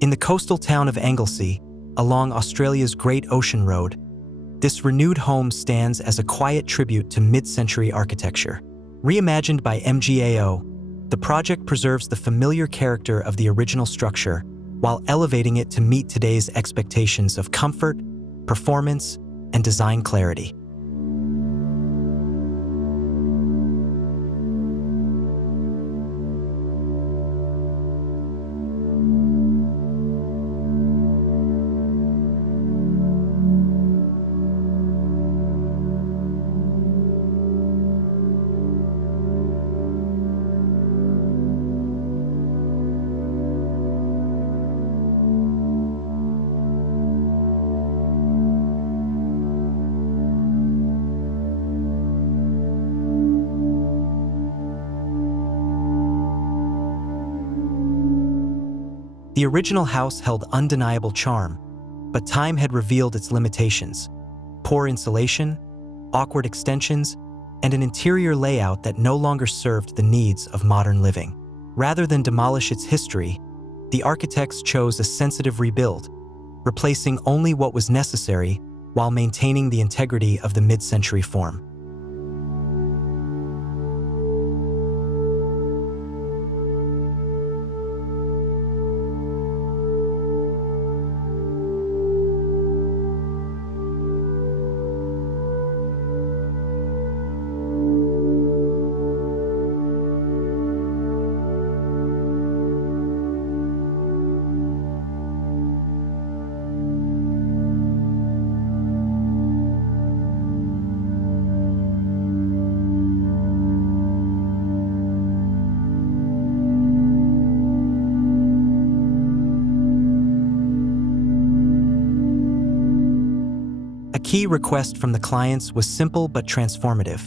In the coastal town of Anglesea, along Australia's Great Ocean Road, this renewed home stands as a quiet tribute to mid-century architecture. Reimagined by MGAO, the project preserves the familiar character of the original structure while elevating it to meet today's expectations of comfort, performance, and design clarity. The original house held undeniable charm, but time had revealed its limitations: poor insulation, awkward extensions, and an interior layout that no longer served the needs of modern living. Rather than demolish its history, the architects chose a sensitive rebuild, replacing only what was necessary while maintaining the integrity of the mid-century form. A key request from the clients was simple but transformative: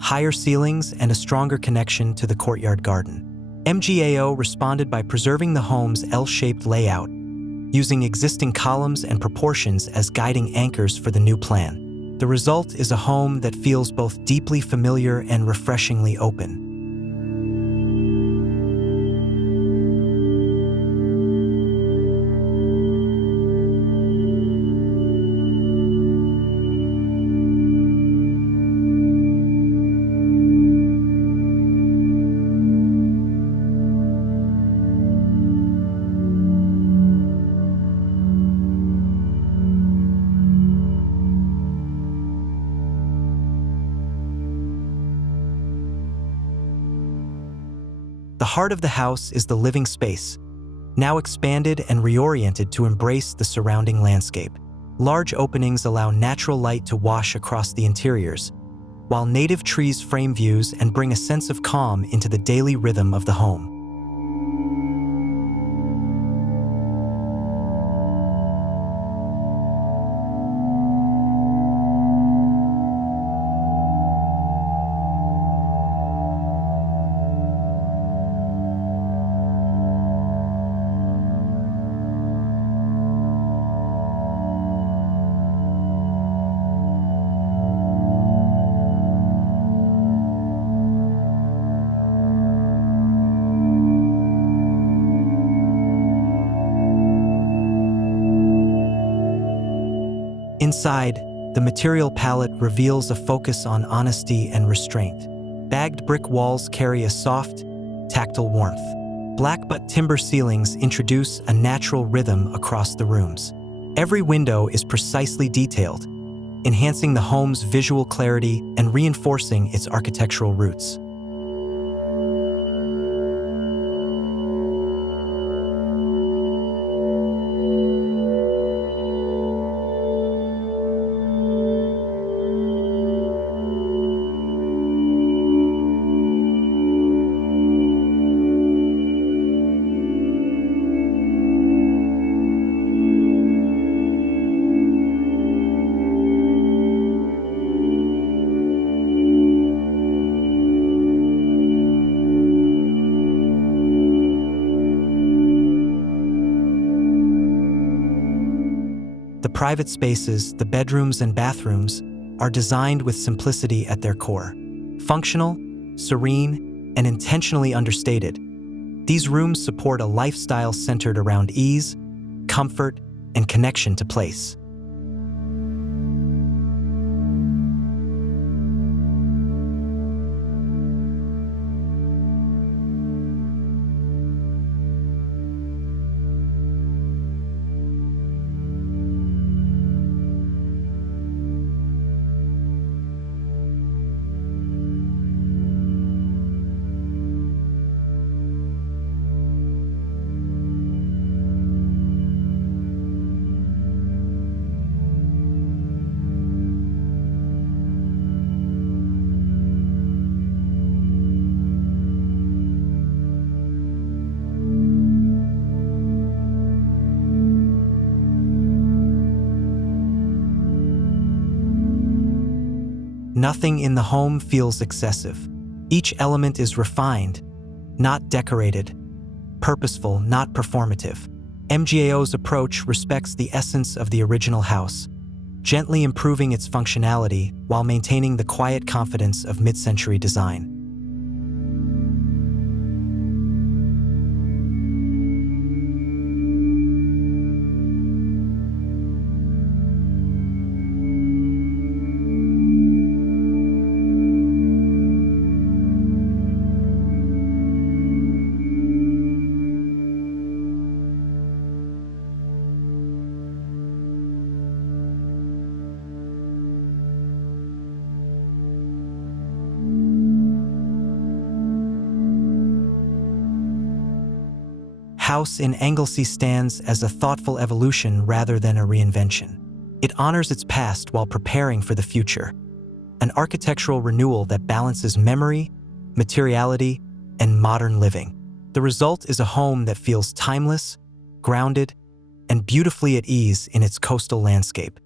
higher ceilings and a stronger connection to the courtyard garden. MGAO responded by preserving the home's L-shaped layout, using existing columns and proportions as guiding anchors for the new plan. The result is a home that feels both deeply familiar and refreshingly open. The heart of the house is the living space, now expanded and reoriented to embrace the surrounding landscape. Large openings allow natural light to wash across the interiors, while native trees frame views and bring a sense of calm into the daily rhythm of the home. Inside, the material palette reveals a focus on honesty and restraint. Bagged brick walls carry a soft, tactile warmth. Blackbutt timber ceilings introduce a natural rhythm across the rooms. Every window is precisely detailed, enhancing the home's visual clarity and reinforcing its architectural roots. The private spaces, the bedrooms and bathrooms, are designed with simplicity at their core. Functional, serene, and intentionally understated, These rooms support a lifestyle centered around ease, comfort, and connection to place. Nothing in the home feels excessive. Each element is refined, not decorated, purposeful, not performative. MGAO's approach respects the essence of the original house, gently improving its functionality while maintaining the quiet confidence of mid-century design. House in Anglesea stands as a thoughtful evolution rather than a reinvention. It honors its past while preparing for the future, an architectural renewal that balances memory, materiality, and modern living. The result is a home that feels timeless, grounded, and beautifully at ease in its coastal landscape.